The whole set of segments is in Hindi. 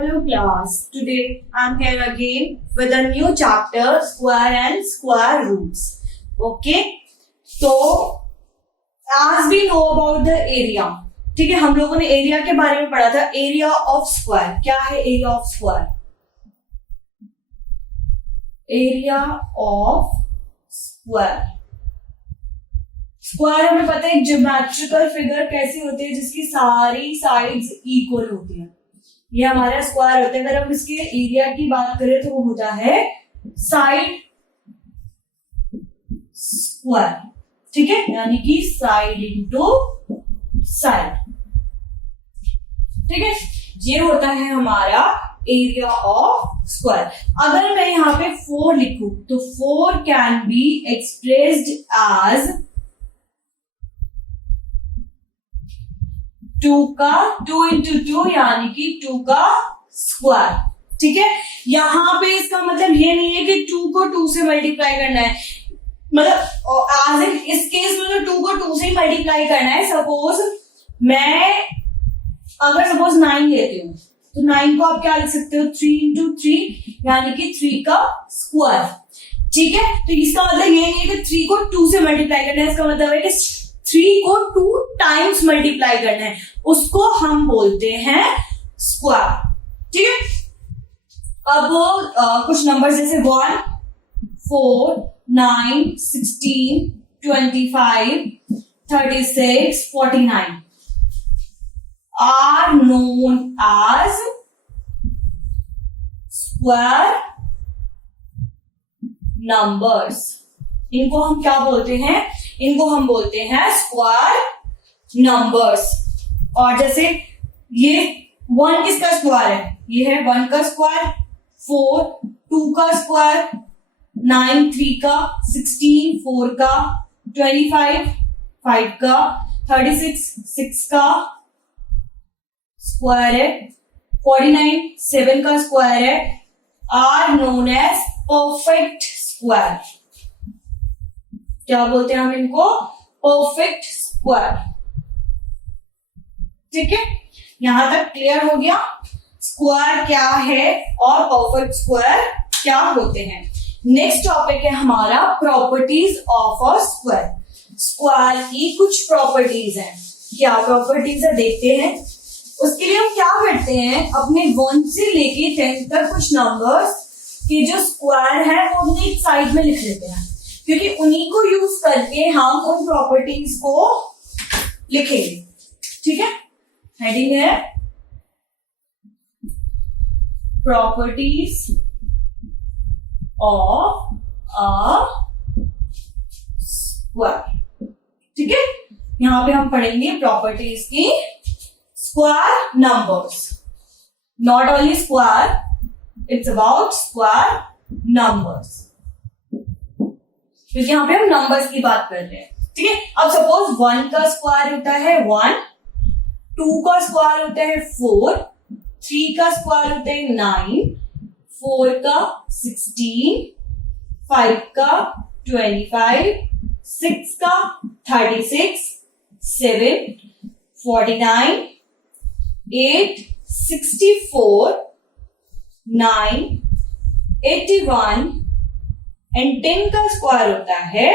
Hello class, today I am here again with a new chapter square and square roots. Okay, so as we know about the area, ठीक है, हम लोगों ने एरिया के बारे में पढ़ा था. एरिया ऑफ स्क्वायर क्या है? Area of square, area of square. Square हमें पता है एक ज्योमेट्रिकल फिगर कैसी होती है जिसकी सारी साइड्स इक्वल होती है. ये हमारा स्क्वायर होता है. अगर हम इसके एरिया की बात करें तो वो होता है साइड स्क्वायर. ठीक है, यानी कि साइड इंटू साइड. ठीक है, ये होता है हमारा एरिया ऑफ स्क्वायर. अगर मैं यहां पे 4 लिखूं तो 4 कैन बी एक्सप्रेस्ड एज 2 का 2 इंटू 2 यानी कि 2 का स्क्वायर. ठीक है, यहां पे इसका मतलब ये नहीं है कि 2 को 2 से मल्टीप्लाई करना है. मतलब आज इस केस में तो 2 को 2 से ही मल्टीप्लाई करना है. सपोज मैं अगर सपोज 9 लेती हूँ तो 9 को आप क्या लिख सकते हो? 3 इंटू 3 यानी कि 3 का स्क्वायर. ठीक है, तो इसका मतलब ये नहीं है कि 3 को 2 से मल्टीप्लाई करना है. इसका मतलब है कि 3 को 2 टाइम्स मल्टीप्लाई करना है. उसको हम बोलते हैं स्क्वायर. ठीक है, अब कुछ नंबर जैसे 1, 4, 9, 16, 25, 36, 49 are known as square numbers. इनको हम क्या बोलते हैं? इनको हम बोलते हैं स्क्वायर नंबर्स. और जैसे ये 1 किसका स्क्वायर है? ये है 1 का स्क्वायर, 4 2 का स्क्वायर, 9 3 का, 16 4 का, 25 5 का, 36 6 का स्क्वायर है, 49 7 का स्क्वायर है. Are known as perfect square. क्या बोलते हैं हम इनको? Perfect square. ठीक है, यहां तक क्लियर हो गया स्क्वायर क्या है और परफेक्ट स्क्वायर क्या होते हैं. नेक्स्ट टॉपिक है हमारा properties of a square. Square की कुछ प्रॉपर्टीज हैं. क्या प्रॉपर्टीज है देखते हैं. उसके लिए हम क्या करते हैं, अपने 1 से लेके 10 तक कुछ नंबर्स के जो स्क्वायर है वो अपने एक साइड में लिख लेते हैं, क्योंकि उन्हीं को यूज करके हम उन प्रॉपर्टीज को लिखेंगे. ठीक है, हेडिंग है प्रॉपर्टीज ऑफ अ स्क्वायर. ठीक है, यहां पे हम पढ़ेंगे प्रॉपर्टीज की square numbers. Not only square, it's about square numbers, क्योंकि यहां पे हम नंबर्स की बात कर रहे हैं. ठीक है, अब सपोज 1 का स्क्वायर होता है 1, 2 का स्क्वायर होता है 4, 3 का स्क्वायर होता है 9, 4 का 16, 5 का 25, 6 का 36, 7 49, 8 64, 9 81 एंड 10 का स्क्वायर होता है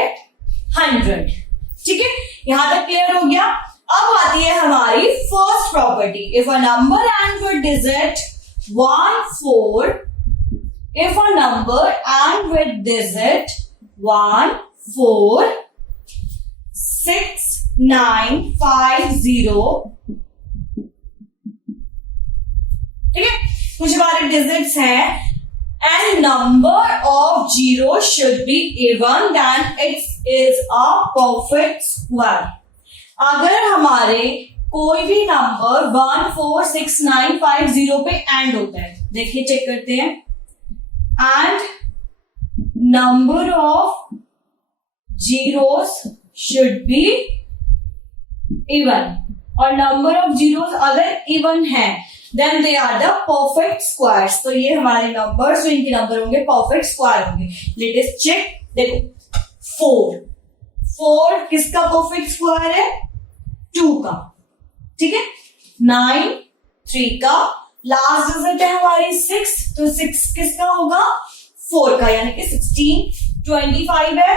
100. ठीक है, यहां तक क्लियर हो गया. अब आती है हमारी first property. If a number and with digit 1 4, if a number and with digit 1 4 6 9 5 0. ठीक है, कुछ हमारे डिजिट्स हैं. And number of zero should be even then it is a perfect square. अगर हमारे कोई भी नंबर 1 4 6 9 5 0 पे एंड होता है, देखिए चेक करते हैं. And number of zeros should be even. और number of zeros अगर even है then they are the perfect squares. तो ये हमारे numbers जो इनके नंबर होंगे perfect square होंगे. Let us check. देखो 4 किसका perfect square है? 2 का. ठीक है, 9 3 का, लास्ट डिजिट है हमारी 6, तो 6 किसका होगा? 4 का, यानी कि 16, 25 है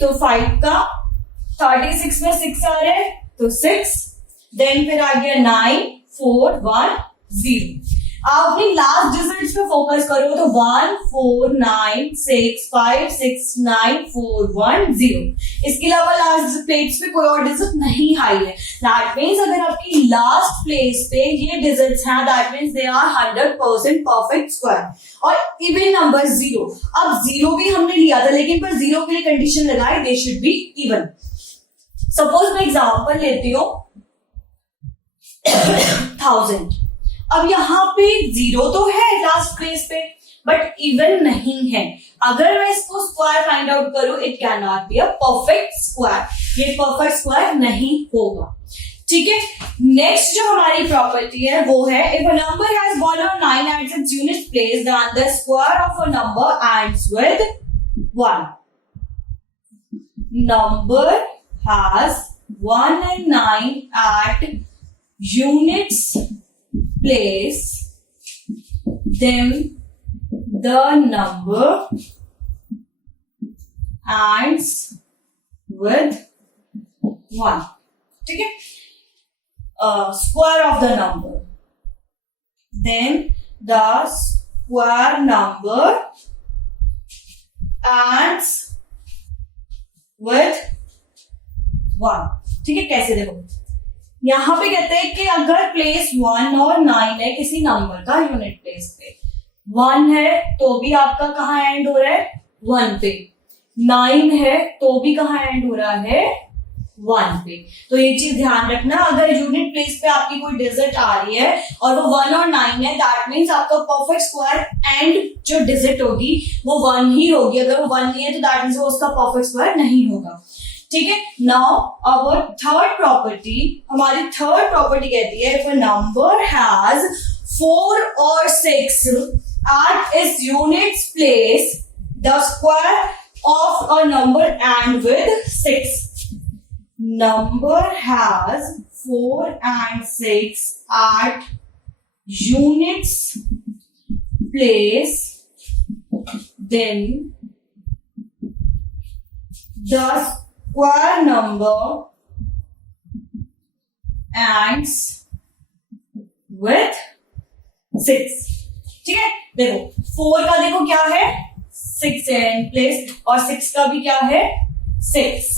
तो 5 का, 36 में 6 आ रहे हैं तो 6, देन फिर आ गया 9, 4, 1, 0। आप अपनी लास्ट डिजिट्स पे फोकस करो तो 1, 4, 9, 6, 5, 6, 9, 4, 1, 0। इसके अलावा लास्ट प्लेस पे कोई और डिजिट नहीं आई है। दैट मीन्स अगर आपकी लास्ट प्लेस पे ये डिजिट्स हैं, that means they are 100% perfect square और इवन नंबर 0। अब 0 भी हमने लिया था, लेकिन पर 0 के लिए कंडीशन लगाए they should be even. Suppose मैं एग्जांपल लेती हूँ 1000। अब यहाँ पे 0 तो है लास्ट प्लेस पे, बट इवन नहीं है। अगर मैं इसको स्क्वायर फाइंड आउट करूं, it can not be a perfect square. ये परफेक्ट स्क्वायर नहीं होगा। ठीक है, नेक्स्ट जो हमारी प्रॉपर्टी है वो है, if a number has 1 or 9 at its unit place, then the square of a number ends with 1. Number has 1 and 9 at units place, then the number ends with 1. ठीक है, square of the number, then the square number ends with 1. ठीक है, कैसे देखो, यहां पे कहते हैं कि अगर प्लेस 1 और 9 है किसी नंबर का यूनिट प्लेस पे, 1 है तो भी आपका कहां एंड हो रहा है? 1 पे। 9 है तो भी कहां एंड हो रहा है? 1 पे। तो ये चीज ध्यान रखना, अगर यूनिट प्लेस पे आपकी कोई डिजिट आ रही है और वो 1 और 9 है, दैट मीन्स आपका परफेक्ट स्क्वायर एंड जो डिजिट होगी वो 1 ही होगी। अगर वो 1 नहीं है तो दैट मीन्स वो उसका परफेक्ट स्क्वायर नहीं होगा। ठीक है, नाउ अवर थर्ड प्रॉपर्टी, हमारी थर्ड प्रॉपर्टी कहती है, इफ अ नंबर हैज 4 और 6 at its units place, the square of a number end with 6. Number has 4 and 6 at units place, then the square number ends with 6. ठीक है, देखो 4 का देखो क्या है? 6 है इन प्लेस, और 6 का भी क्या है? 6।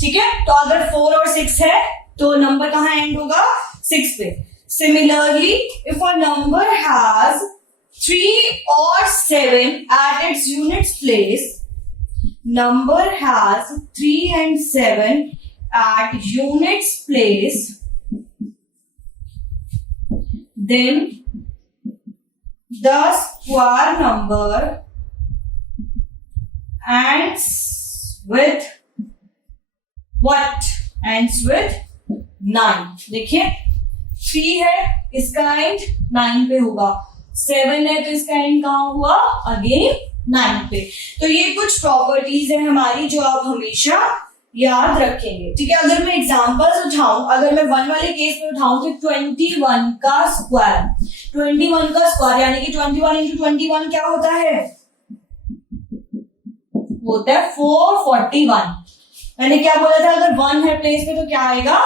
ठीक है, तो अगर 4 और 6 है तो नंबर कहां एंड होगा? 6 पे। Similarly if a number has 3 और 7 at its units place, number has 3 and 7 at units place, then the square number ends with what? Ends with 9. देखिए 3 है, इसका एंड 9 पे होगा, 7 है तो इसका एंड कहां हुआ? अगेन 9 पे। तो ये कुछ प्रॉपर्टीज है हमारी जो आप हमेशा याद रखेंगे। ठीक है, अगर मैं एग्जांपल्स उठाऊं, अगर मैं 1 वाले केस में उठाऊं तो 21 का स्क्वायर, 21 का स्क्वायर यानी कि 21 इंटू 21 क्या होता है? होता है 441। मैंने क्या बोला था, अगर 1 है प्लेस पे तो क्या आएगा?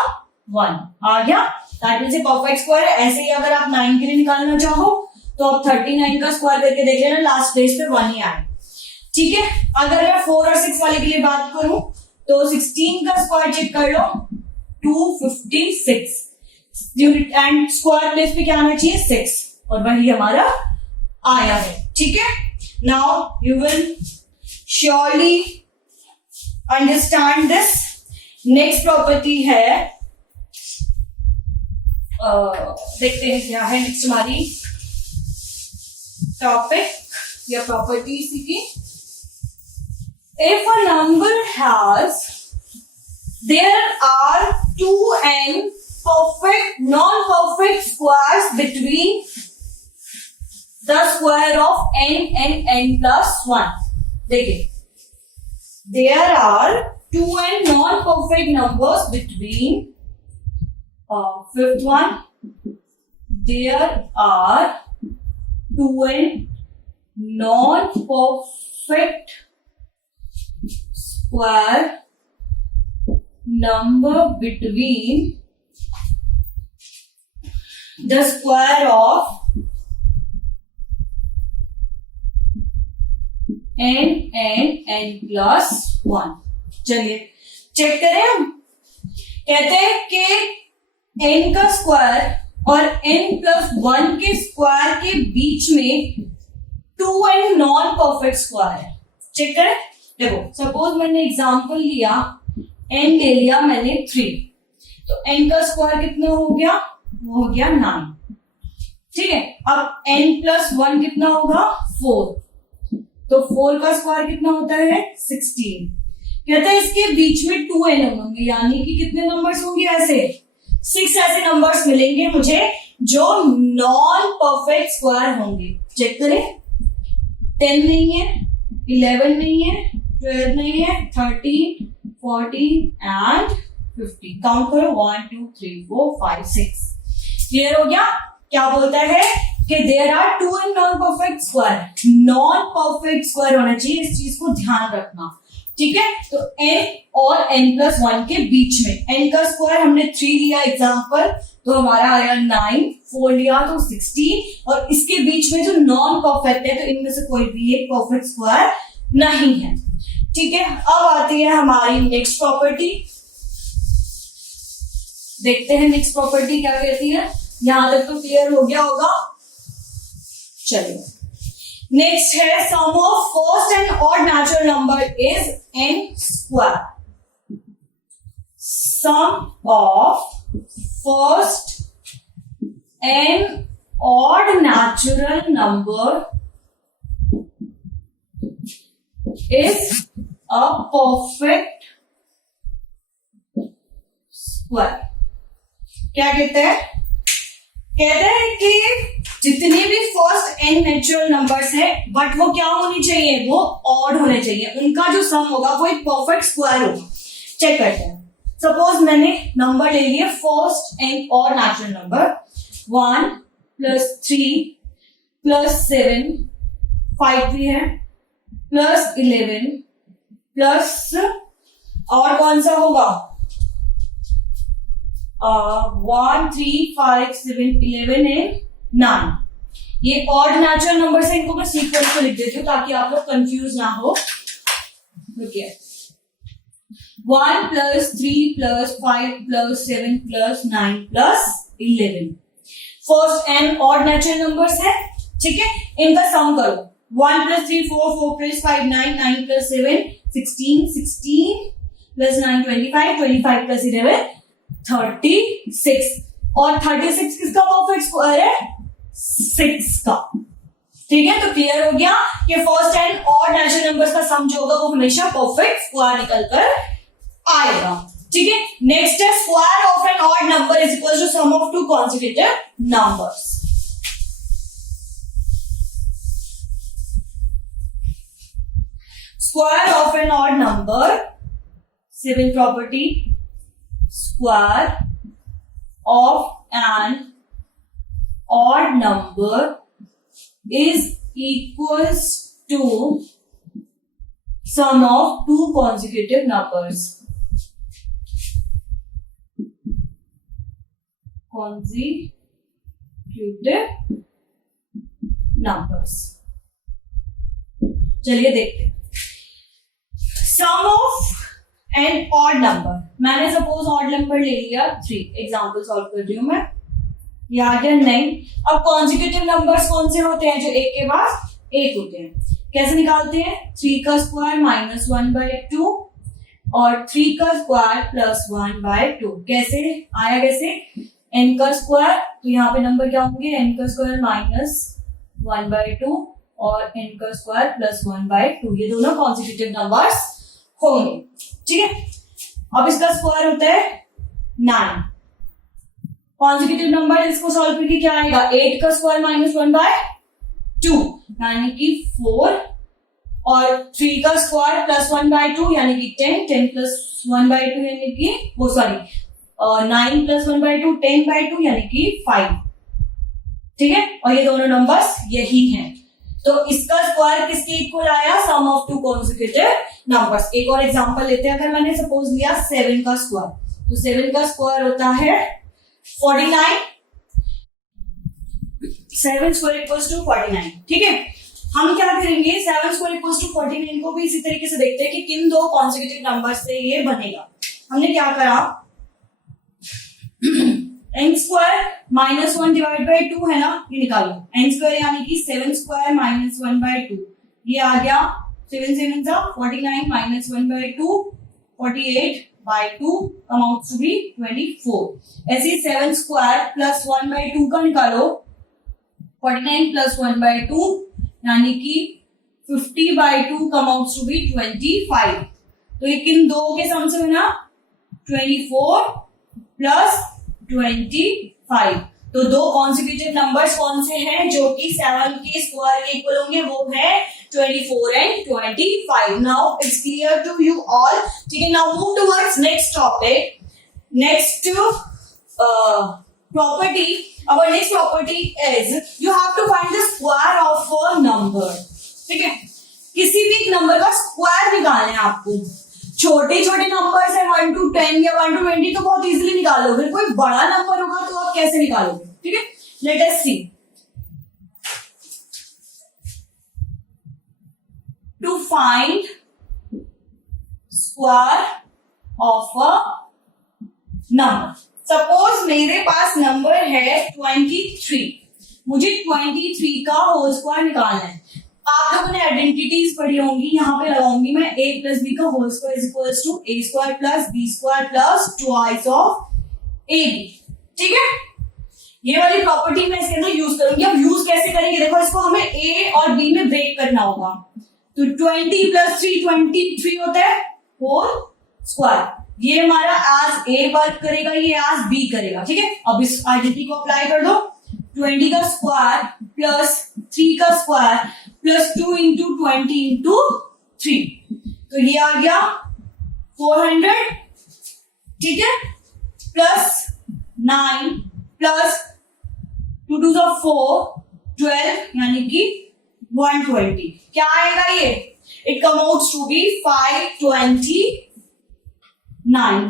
1 आ गया। दैट मींस परफेक्ट स्क्वायर है। ऐसे ही अगर आप 9 के लिए निकालना चाहो तो आप 39 का स्क्वायर करके देख लेना, लास्ट प्लेस पे 1 ही आए। ठीक है, अगर मैं 4 और 6 वाले के लिए बात करूं तो 16 का स्क्वायर चेक कर लो, 256 यूनिट, एंड स्क्वायर प्लेस पे क्या आना चाहिए? 6, और वही हमारा आया है। ठीक है, now you will surely understand this. Next property है, देखते हैं क्या है नेक्स्ट हमारी टॉपिक या प्रॉपर्टी इसी की। If a number has, there are 2n perfect non-perfect squares between the square of n and n plus 1. देखिए, there are 2n non-perfect numbers between fifth one, there are 2n non-perfect square number between the square of n and n plus 1. चलिए चेक करें हम. कहते हैं कि n का स्क्वायर और n प्लस 1 के स्क्वायर के बीच में 2n नॉन परफेक्ट स्क्वायर है. चेक करें. देखो सपोज मैंने एग्जांपल लिया, n ले लिया मैंने 3, तो n का स्क्वायर कितना हो गया? वो हो गया 9. ठीक है. अब n प्लस 1 कितना होगा? 4. तो 4 का स्क्वायर कितना होता है? 16. कहता है इसके बीच में 2n होंगे, यानी कि कितने नंबर्स होंगे? ऐसे 6 ऐसे नंबर्स मिलेंगे मुझे जो नॉन परफेक्ट स्क्वायर होंगे. चेक करें. 10 नहीं है, 11 नहीं है, 12 नहीं है, 13, 14 एंड 15. काउंट करो. 1 2 3 4 5 6. क्लियर हो गया? क्या बोलता है कि there are 2n non perfect square. Non perfect square होना चाहिए, इस चीज को ध्यान रखना. ठीक है. तो n और n प्लस 1 के बीच में n का स्क्वायर हमने 3 लिया एग्जांपल, तो हमारा आया 9, 4 लिया तो 16, और इसके बीच में जो नॉन परफेक्ट है तो इनमें से कोई भी एक परफेक्ट स्क्वायर नहीं है. ठीक है. अब आती है हमारी नेक्स्ट प्रॉपर्टी. देखते हैं नेक्स्ट प्रॉपर्टी क्या कहती है. यहां तक तो क्लियर हो गया होगा. चलिए नेक्स्ट है sum of first n odd natural number is n square. Sum of first n odd natural number is a perfect square. क्या कहते हैं? कहते हैं कि जितने भी फर्स्ट n नेचुरल नंबर्स हैं, बट वो क्या होनी चाहिए? वो ऑड होने चाहिए. उनका जो सम होगा वो एक परफेक्ट स्क्वायर होगा. चेक करते हैं. सपोज मैंने नंबर ले लिए first n odd natural number 1 plus 3 plus 7, 5 भी है, प्लस 11 प्लस और कौन सा होगा? 1 3 5 7 11 एंड 9. ये ऑड नेचुरल नंबर से इनको मैं सीक्वेंस में लिख देती हूँ ताकि आप लोग कंफ्यूज ना हो. देखिए 1 plus 3 plus 5 plus 7 plus 9 plus 11 first n odd natural numbers है. ठीक है. इनका सम करो. 1 plus 3 4 4 plus 5 9 9 plus 7 16 16 plus 9 25 25 plus 11 36. और 36 किसका परफेक्ट स्क्वायर है? 6 का. ठीक है. तो क्लियर हो गया कि first n odd natural numbers का सम जो होगा वो हमेशा परफेक्ट स्क्वायर निकल कर आएगा. ठीक है. नेक्स्ट है square of an odd number is equal to sum of two consecutive numbers. Square of an odd number, seventh property, square of an odd number is equals to sum of two consecutive numbers. Consecutive numbers. चलिए देखते हैं. Sum of and odd number. मैंने सपोज ऑड नंबर ले लिया 3. एग्जाम्पल सॉल्व कर रही हूं मैं. याद है? नहीं. अब कॉन्जिक्यूटिव नंबर्स कौन से होते हैं? जो एक के बाद एक होते हैं. कैसे निकालते हैं? 3 का स्क्वायर माइनस 1/2 और 3 का स्क्वायर प्लस 1/2. कैसे आया? कैसे? n का स्क्वायर, तो यहाँ पे नंबर क्या होंगे? n का स्क्वायर माइनस 1/2 और n का स्क्वायर प्लस 1/2. ये दोनों कॉन्जिक्यूटिव नंबर्स होंगे. ठीक है. अब इसका स्क्वायर होता है 9. कॉन्जिक्यूटिव नंबर इसको सॉल्व करके क्या आएगा? 8 का स्क्वायर माइनस 1/2 यानी कि 4 और 3 का स्क्वायर प्लस 1/2 यानी कि 10. 10 प्लस 1/2 यानी कि 9 प्लस 1/2 10/2 यानी कि 5. ठीक है, और ये दोनों नंबर्स यही हैं। तो इसका स्क्वायर किसके इक्वल आया, सम ऑफ टू कॉन्सेक्यूटिव नंबर्स। एक और एग्जांपल लेते हैं, अगर मैंने सपोज लिया 7 का स्क्वायर, तो 7 का स्क्वायर होता है 49, 7 स्क्वायर इक्वल्स टू 49। ठीक है, हम क्या करेंगे, 7 स्क्वायर इक्वल्स टू 49 को भी इसी तरीके से देखते हैं कि किन दो कॉन्सेक्यूटिव नंबर से ये बनेगा। हमने क्या करा, n square minus 1 divide by 2 है ना, ये निकालो। n स्क्वायर यानी कि 7 स्क्वायर माइनस 1 बाई 2, ये आ गया 7 7 जा 49 minus 1 by 2 48 by 2 amount to be 24। ऐसे 7 स्क्वायर प्लस 1 बाई 2 का निकालो, 49 प्लस 1 बाई 2 यानी कि 50 बाई 2 अमाउंट टू बी 25। तो ये किन दो के सम से बना, 24 प्लस 25। तो दो कॉन्सेक्यूटिव नंबर्स कौन से हैं जो कि 7 के स्क्वायर के इक्वल होंगे, वो है 24 and 25। Now it's clear to you all. ठीक है, now move towards next topic, next property. Our next property is you have to find the square of a number. ठीक है, किसी भी एक नंबर का स्क्वायर निकालना है आपको। छोटे छोटे नंबर्स है 1 to 10 या 1 to 20 तो बहुत इजीली निकालोगे, कोई बड़ा नंबर होगा तो आप कैसे निकालोगे। ठीक है, let us see. To find square of a number, suppose मेरे पास नंबर है 23, मुझे 23 का होल स्क्वायर निकालना है। आप लोगों ने आइडेंटिटीज पढ़ी होंगी, यहां पे लगाऊंगी मैं a प्लस बी का whole square is equals to a square plus b square plus twice of ab। ठीक है, ये वाली प्रॉपर्टी मैं इसके अंदर यूज करूंगी। अब यूज कैसे करेंगे, देखो इसको हमें a और b में ब्रेक करना होगा। तो 20 प्लस 3 23 होता है होल स्क्वायर, ये हमारा एज ए वर्क करेगा, ये एज बी करेगा। ठीक है, अब इस आइडेंटिटी को अप्लाई कर दो, 20 का स्क्वायर प्लस 3 का स्क्वायर प्लस 2 इंटू 20 इंटू 3, तो ये आ गया 400। ठीक है, प्लस 9 प्लस 2 2 4 12 यानी कि 120। क्या आएगा ये, it come out to be 529।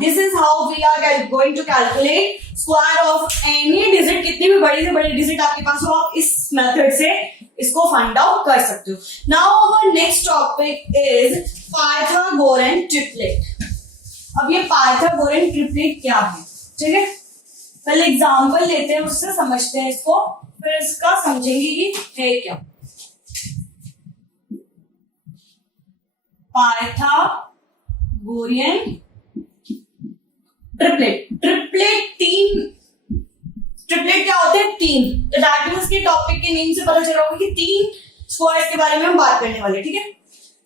This is how we are going to calculate square of any digit। कितनी भी बड़ी से बड़ी डिजिट आपके पास हो, आप इस मेथड से इसको फाइंड आउट कर सकते हो। Now our next topic is Pythagorean triplet. अब ये पाइथागोरन ट्रिपलेट क्या है, ठीक है, पहले एग्जांपल लेते हैं, उससे समझते हैं इसको, फिर इसका समझेंगे कि है क्या। पाइथागोरियन ट्रिपलेट, ट्रिपलेट क्या होते हैं, 3। तो दैट मींस के टॉपिक के नेम से पता चल रहा होगा कि 3 स्क्वायर्स के बारे में हम बात करने वाले। ठीक है,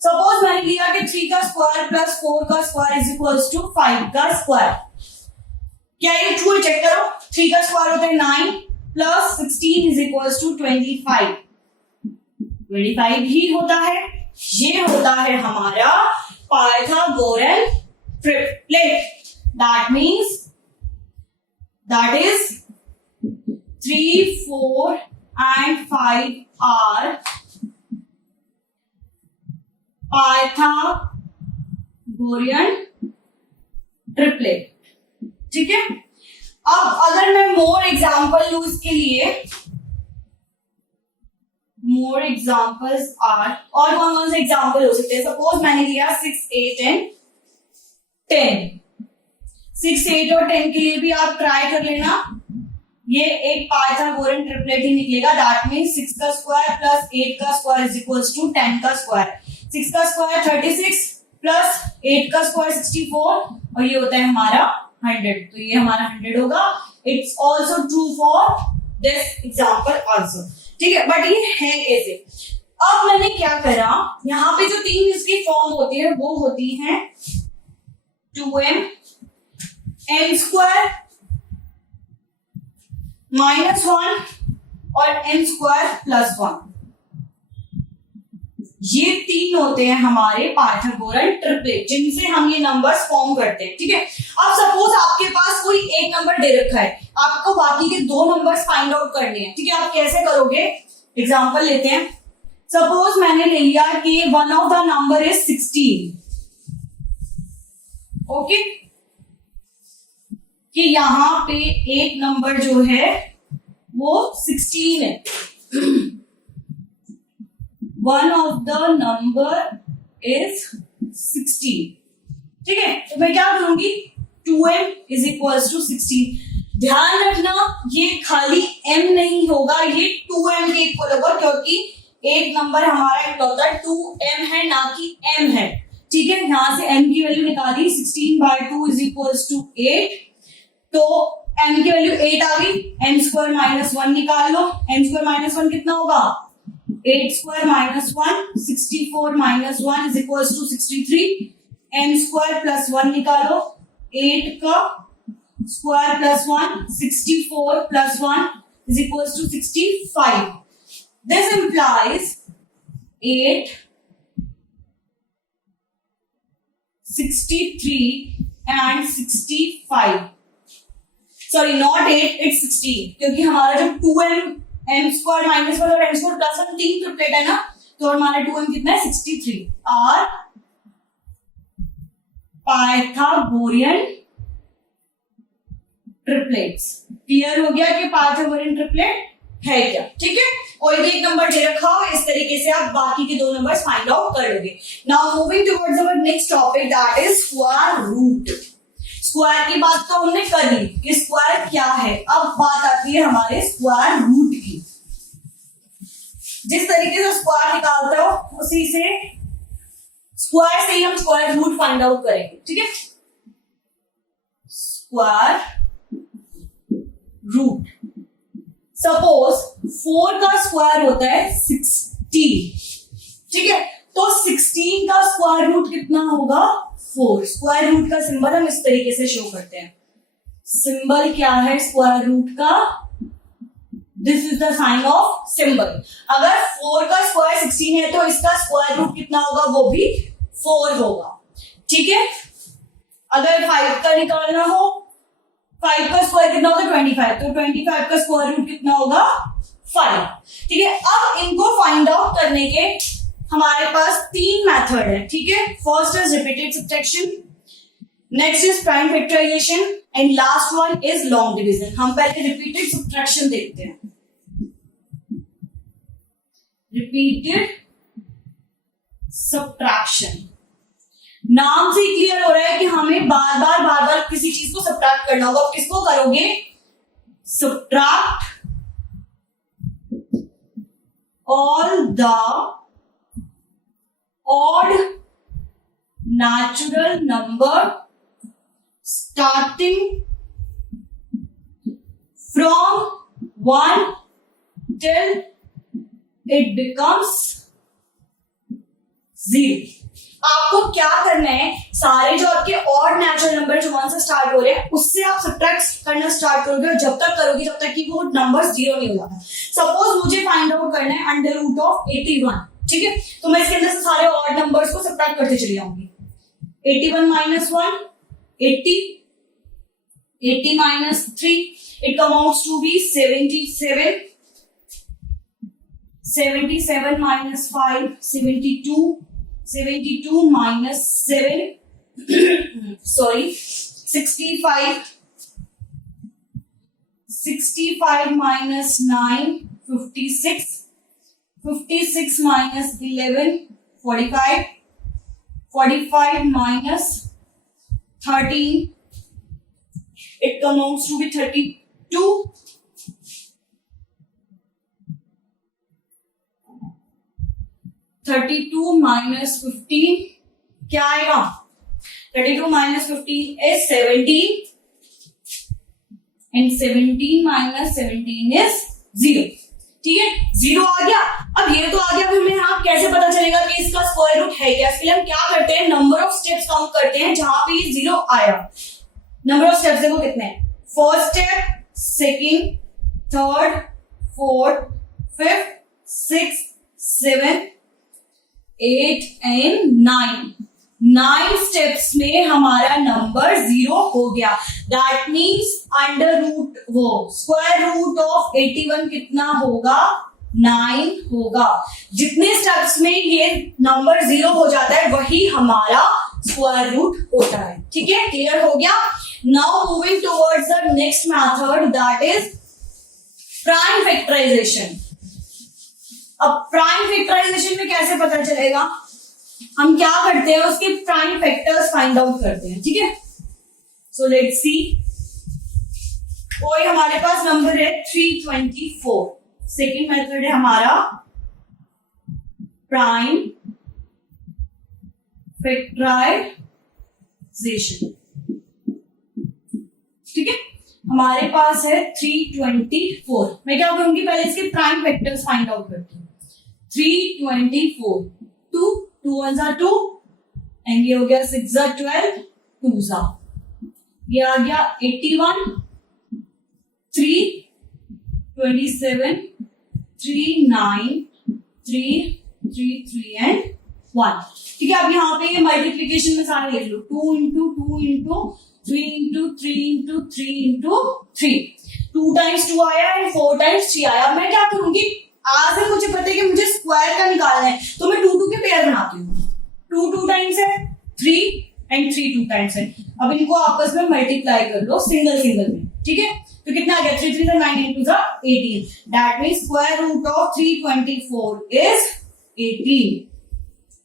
सपोज मैंने लिया कि 3 का स्क्वायर प्लस 4 का स्क्वायर इज इक्वल्स टू 5 का स्क्वायर। क्या ये ट्रू है, चेक करो। 3 का स्क्वायर होता है 9 प्लस 16 इज इक्वल्स टू 25 ही होता है। ये होता है हमारा Pythagorean triplet. That means that is 3, 4 and 5 are Pythagorean triplet। ठीक है, अब अगर मैं मोर एग्जाम्पल लू इसके लिए, मोर एग्जाम्पल्स आर, और कौन कौन से एग्जाम्पल हो सकते हैं। सपोज मैंने लिया 6, 8 and 10। 6, 8 और 10 के लिए भी आप ट्राई कर लेना, ये एक पाइथागोरन ट्रिपलेट ही निकलेगा। दैट मींस 6 का स्क्वायर प्लस 8 का स्क्वायर इज इक्वल्स टू 10 का स्क्वायर। 6 का स्क्वायर 36 प्लस 8 का स्क्वायर 64 और ये होता है हमारा 100, तो ये हमारा 100 होगा। It's also true for this example also. ठीक है, बट ये है कैसे। अब मैंने क्या करा, यहाँ पे जो 3 इसकी फॉर्म होती है वो होती है 2m n स्क्वायर -1 और n स्क्वायर +1। ये तीन होते हैं हमारे पाइथागोरन ट्रिपलेट, जिनसे हम ये नंबर्स फॉर्म करते हैं। ठीक है, अब सपोज आपके पास कोई एक नंबर दे रखा है, आपको बाकी के दो नंबर्स फाइंड आउट करने हैं। ठीक है, आप कैसे करोगे? एग्जांपल लेते हैं। सपोज मैंने ले लिया कि one of the number is 16। Okay, कि यहां पे एक नंबर जो है वो 16 है। One of the number is 16। ठीक है, तो मैं क्या करूंगी? 2m is equals to 16। ध्यान रखना, ये खाली m नहीं होगा, ये 2m के इक्वल होगा, क्योंकि एक नंबर हमारा इकलौता 2m है, ना कि m है। ठीक है, यहां से m की वैल्यू निकाली, 16/2 इज इक्वल्स टू 8। तो m की वैल्यू 8 आ गई, m स्क्वायर माइनस 1 निकाल लो। m स्क्वायर माइनस 1 कितना होगा? 8 square minus 1, 64 minus 1 is equals to 63। m square plus 1 निकालो, 8 का square plus 1, 64 plus 1 is equals to 65। This implies 8, 63 and 65। Sorry, not 8, it's 16, क्योंकि हमारा जो 2m m स्क्वायर माइनस 1 और m स्क्वायर प्लस 1 तीन ट्रिपलेट है ना, तो हमारा 2m कितना है? 63 आर पाइथागोरियन ट्रिपलेट्स। क्लियर हो गया कि पाइथागोरियन ट्रिपलेट है क्या? ठीक है, कोई भी एक नंबर दे रखा हो, इस तरीके से आप बाकी के दो नंबर्स फाइंड आउट कर लोगे। Now moving towards our next topic, that is square root. Square की बात तो हमने कर ली कि स्क्वायर क्या है। अब बात आती है हमारे स्क्वायर रूट की। जिस तरीके से स्क्वायर निकालते हो, उसी से स्क्वायर से ही हम स्क्वायर रूट फाइंड आउट करेंगे। ठीक है, स्क्वायर रूट। सपोज 4 का स्क्वायर होता है 16। ठीक है, तो 16 का स्क्वायर रूट कितना होगा? 4। स्क्वायर रूट का सिंबल हम इस तरीके से शो करते हैं। सिंबल क्या है स्क्वायर रूट का? This is the sign of symbol. अगर 4 का स्क्वायर 16 है तो इसका स्क्वायर रूट कितना होगा? वो भी 4 होगा। ठीक है, अगर 5 का निकालना हो, 5 का स्क्वायर कितना होगा? 25, तो 25 का स्क्वायर रूट कितना होगा? 5। ठीक है, अब इनको फाइंड आउट करने के हमारे पास तीन मेथड है। ठीक है, first is repeated subtraction, next is prime factorisation and last one is long division. हम पहले रिपीटेड सब्ट्रैक्शन देखते हैं। रिपीटेड सब्ट्रैक्शन, नाम से क्लियर हो रहा है कि हमें बार बार किसी चीज को सब्ट्रैक्ट करना होगा। किसको करोगे? Subtract all the odd natural number starting from 1 till it becomes 0। आपको क्या करना है? सारे जो आपके ऑड नेचुरल नंबर जो 1 से स्टार्ट हो रहे हैं, उससे आप सब्ट्रैक्ट करना स्टार्ट करोगे, और जब तक करोगे जब तक कि वो नंबर 0 नहीं हो जाता। सपोज मुझे फाइंड आउट करना है अंडर रूट ऑफ 81। ठीक है, तो मैं इसके अंदर से सारे ऑड नंबर्स को सब्ट्रैक्ट करते चली जाऊंगी। 81 minus 1 80, 80 minus 3 it amounts to be 77, 77 minus 5 72, 72 minus 7 sorry 65, 65 minus 9 56, 56 minus 11 45, 45 minus 13 it amounts to be 32, 32 minus 15 क्या आएगा? 32 minus 15 is 17 and 17 minus 17 is 0। ठीक है, 0 आ गया। अब ये तो आ गया, हमें यहाँ कैसे पता चलेगा कि इसका स्क्वायर रूट है क्या? इसके लिए हम क्या करते हैं? नंबर ऑफ स्टेप्स काउंट करते हैं जहां पे ये 0 आया। नंबर ऑफ स्टेप्स देखो कितने हैं। First step, second, third, fourth, fifth, sixth, seventh, 8 and 9, 9 steps में हमारा नंबर 0 हो गया। दैट मीन्स अंडर रूट वो स्क्वायर रूट ऑफ 81 कितना होगा? 9 होगा। जितने स्टेप्स में ये नंबर 0 हो जाता है वही हमारा स्क्वायर रूट होता है। ठीक है, क्लियर हो गया। Now moving towards the next method that is prime factorisation. अब प्राइम फैक्टराइजेशन में कैसे पता चलेगा? हम क्या करते हैं, उसके प्राइम फैक्टर्स फाइंड आउट करते हैं। ठीक है, सो लेट्स सी। कोई हमारे पास नंबर है 324, सेकेंड मेथड है हमारा प्राइम फैक्टराइजेशन। ठीक है, हमारे पास है 324। मैं क्या करूंगी, पहले इसके प्राइम फैक्टर्स फाइंड आउट करती हूँ। 324, 2 1 2 एंड ये हो गया 6 12, 2 ये आ गया 81, 3 27, 3 9 3 3 3 एंड 1। ठीक है, अब यहाँ पे ये मल्टीप्लीकेशन में सारे लिख लो। 2 into 2 into 3 into 3 into 3 into 3, 2 times 2 आया एंड 4 टाइम्स 3 आया। मैं क्या करूंगी, आज से मुझे पता है कि मुझे स्क्वायर का निकालना है, तो मैं 2 2 के पेयर बनाती हूँ। 2 2 टाइम्स है 3 एंड 3 2 टाइम्स है। अब इनको आपस में मल्टीप्लाई कर लो सिंगल सिंगल में। ठीक है, तो कितना आ गया? 3 3 9 2 18। That means square root of 324 is 18।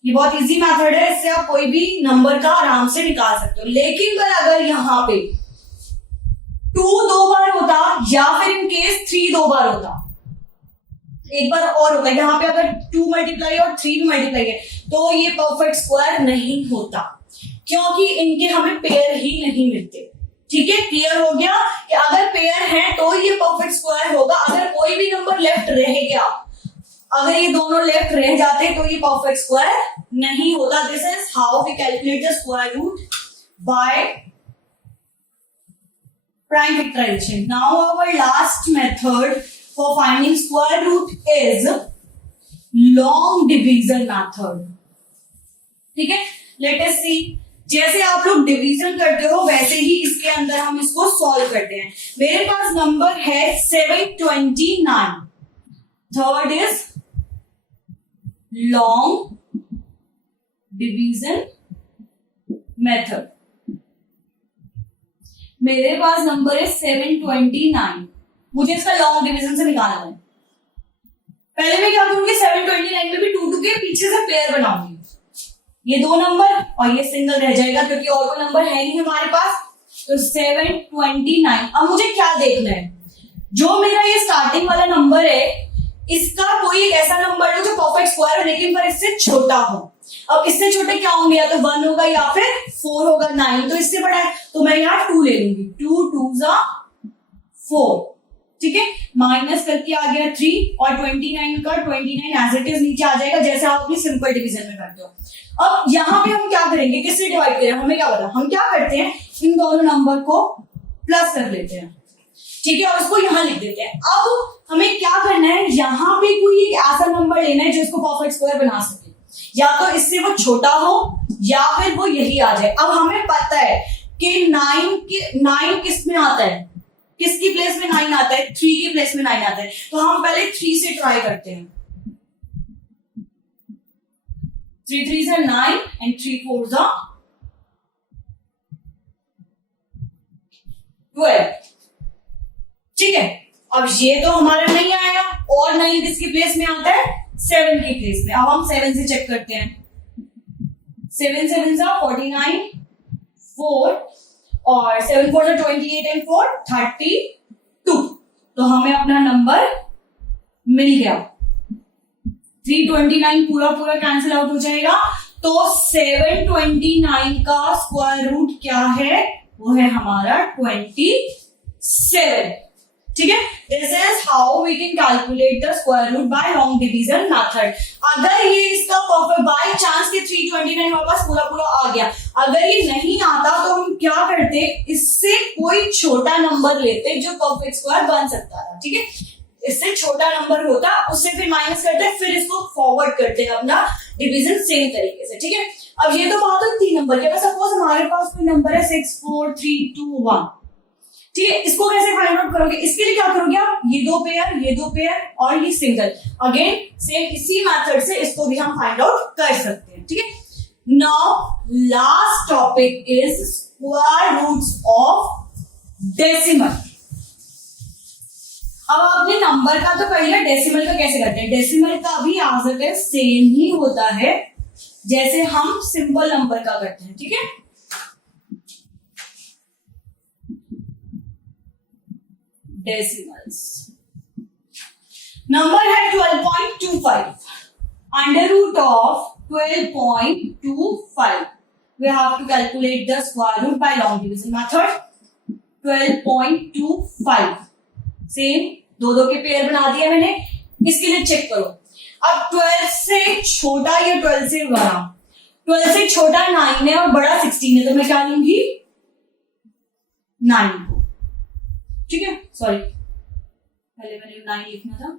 ये बहुत इजी मेथड है, इससे आप कोई भी नंबर का आराम से निकाल सकते हो। लेकिन अगर यहाँ पे 2 2 बार होता या फिर इन केस 3 2 बार होता, एक बार और होता है, यहाँ पे अगर 2 मल्टीप्लाई और 3 भी मल्टीप्लाई है तो ये परफेक्ट स्क्वायर नहीं होता, क्योंकि इनके हमें पेयर ही नहीं मिलते। ठीक है, क्लियर हो गया कि अगर पेयर है तो ये परफेक्ट स्क्वायर होगा। अगर कोई भी नंबर लेफ्ट रह गया, अगर ये दोनों लेफ्ट रह जाते तो ये परफेक्ट स्क्वायर नहीं होता। This is how we calculate the square root by prime factorisation. Now our last method for finding square root is long division method. ठीक है, let us see। जैसे आप लोग डिवीजन करते हो वैसे ही इसके अंदर हम इसको सॉल्व करते हैं। मेरे पास नंबर है 729। Third is long division method. मेरे पास नंबर है 729, मुझे इसका लॉन्ग डिवीजन से निकालना है। पहले मैं क्या करूंगी, 729 में भी 2 2 के पीछे से पेयर बनाऊंगी। ये 2 नंबर और ये सिंगल रह जाएगा क्योंकि और कोई नंबर है नहीं हमारे पास। तो 729। अब मुझे क्या देखना है, जो मेरा ये स्टार्टिंग वाला नंबर है इसका कोई एक ऐसा नंबर हो जो परफेक्ट स्क्वायर हो लेकिन पर इससे छोटा हो। अब इससे छोटे क्या होंगे, या तो 1 होगा या फिर 4 होगा। 9 तो इससे बड़ा है तो मैं यहाँ 2 ले लूंगी। 2 2 4। ठीक है, माइनस करके आ गया 3 और 29 का 29 एज इट इज नीचे आ जाएगा, जैसे आप अपनी सिंपल डिवीजन में करते हो। अब यहाँ पे हम क्या करेंगे, किससे डिवाइड करें, हमें क्या पता। हम क्या करते हैं, इन दोनों नंबर को प्लस कर लेते हैं। ठीक है, और उसको यहाँ लिख देते हैं। अब हमें क्या करना है, यहाँ पे कोई एक ऐसा नंबर लेना है जो इसको परफेक्ट स्क्वायर बना सके, या तो इससे वो छोटा हो या फिर वो यही आ जाए। अब हमें पता है कि 9 किस में आता है, किसकी प्लेस में 9 आता है, 3 की प्लेस में 9 आता है। तो हम पहले 3 से ट्राई करते हैं। 3 3 से 9 एंड 3 4 12। ठीक है, अब ये तो हमारा नहीं आया और 9 किसकी प्लेस में आता है, 7 की प्लेस में। अब हम 7 से चेक करते हैं। 7 7 49, 4 और 7 4 28 एंड 4 32। तो हमें अपना नंबर मिल गया। 329 पूरा पूरा कैंसिल आउट हो जाएगा। तो 729 का स्क्वायर रूट क्या है, वो है हमारा 27। ठीक है, this is how we can calculate the square root by long division method. अगर ये इसका परफेक्ट बाय चांस के 329 हमारे पास पूरा पूरा आ गया, अगर ये नहीं आता तो हम क्या करते, इससे कोई छोटा नंबर लेते जो परफेक्ट स्क्वायर बन सकता था। ठीक है, इससे छोटा नंबर होता, उससे फिर माइनस करते, फिर इसको फॉरवर्ड करते हैं अपना डिवीजन सेम तरीके से, ठीक है। अब ये तो बात होती है नंबर के, सपोज हमारे पास कोई नंबर है 6 4 3 2 1, ठीक है। इसको कैसे फाइंड आउट करोगे? इसके लिए क्या करोगे आप? ये दो पेयर और ये सिंगल, अगेन सेम इसी मेथड से इसको भी हम फाइंड आउट कर सकते हैं, ठीक है। Now last topic is square roots of decimal. अब आपने नंबर का तो पहले, डेसिमल का कैसे करते हैं? डेसिमल का भी आंसर है सेम ही होता है जैसे हम सिंपल नंबर का करते हैं, ठीक है। डेसिमल्स नंबर है 12.25, under root of 12.25, we have to calculate the square root by long division method. 12.25 same दो के पेयर बना दिया मैंने। इसके लिए चेक करो, अब 12 से छोटा या 12 से बड़ा, 12 से छोटा 9 है और बड़ा 16 है, तो मैं क्या लूंगी? 9 को, ठीक है। सॉरी, पहले मैंने 9 लिखना था,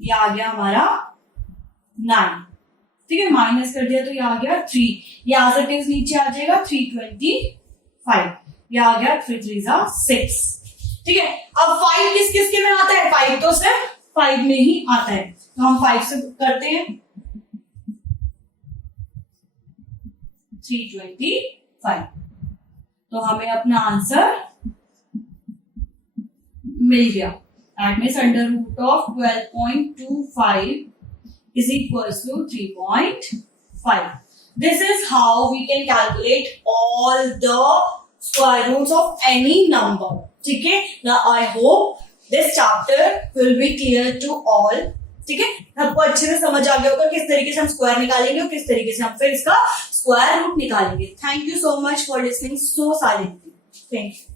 ये आ गया हमारा 9, ठीक है। माइनस कर दिया तो ये आ गया 3, ये एज इट इज नीचे आ जाएगा 325, ये आ गया 3 3 6, ठीक है। अब 5 किस किस के में आता है? 5 तो सिर्फ 5 में ही आता है, तो हम 5 से करते हैं 325, तो हमें अपना आंसर मिल गया। That means under root of 12.25 is equals to 3.5. This is how we can calculate all the square roots of any number. ठीक है। Now I hope this chapter will be clear to all. ठीक है, आपको अच्छे से समझ आ गया होगा किस तरीके से हम स्क्वायर निकालेंगे और किस तरीके से हम फिर इसका स्क्वायर रूट निकालेंगे। Thank you so much for listening so silently. Thank you.